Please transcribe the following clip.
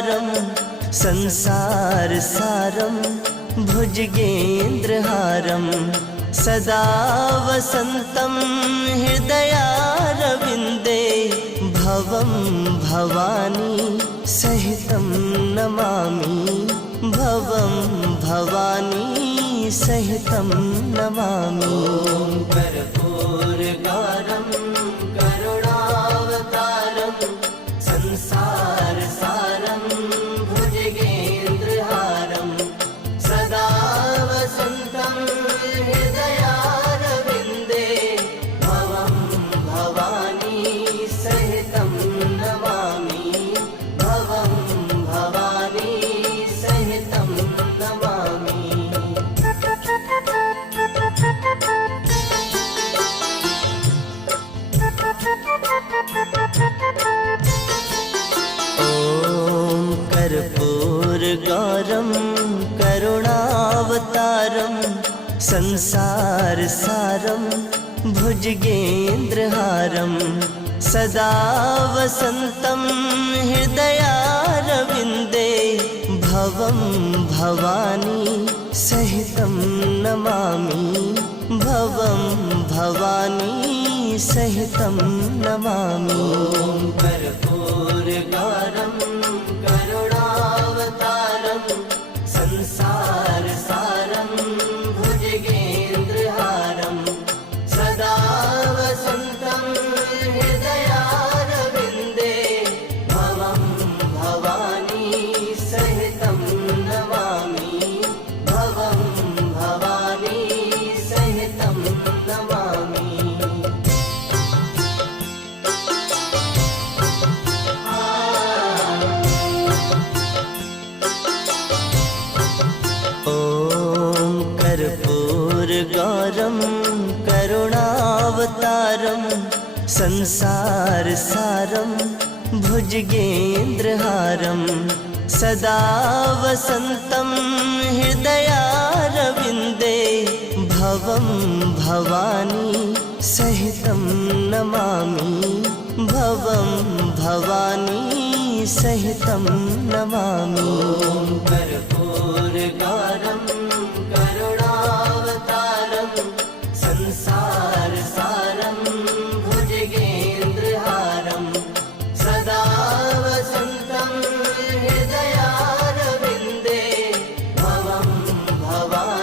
भुजगेन्द्रहारं संसारसारं भुजगेन्द्रहारं सदा वसन्तं हृदयारविन्दे भवं भवानी सहितं नमामि भवं भवानी सहितं नमामि। कर्पूरगारं करुणावतारं संसारसारं भुजगेन्द्रहारं सदा वसन्तं हृदयारविन्दे भवं भवानी सहितं नमामि भवं भवानी सहितं नमामि। ॐ कर्पूरगारं करुणावतारं संसारसारं भुजगेन्द्रहारं सदा वसन्तं हृदयारविन्दे भवं भवानी सहितं नमामि भवं भवानी सहितं नमामि। कर्पूरगारं करुणावतारं संसारसारं भुजगेन्द्रहारं सदा वसन्तं हृदयारविन्दे भवं भवानी सहितं नमामि भवं भवानी सहितं नमामि। ॐ कर्पूरगारं करुणावतारं संसारसारं भुजगेन्द्रहारं सदा वसन्तं हृदयारविन्दे भवं भवानी सहितं नमामि भवं भवानी सहितं नमामि। कर्पूरगारं करुणावतारं संसारसारं भुजगेन्द्रहारं सदा वसन्तं हृदयारविन्दे भवं भवानी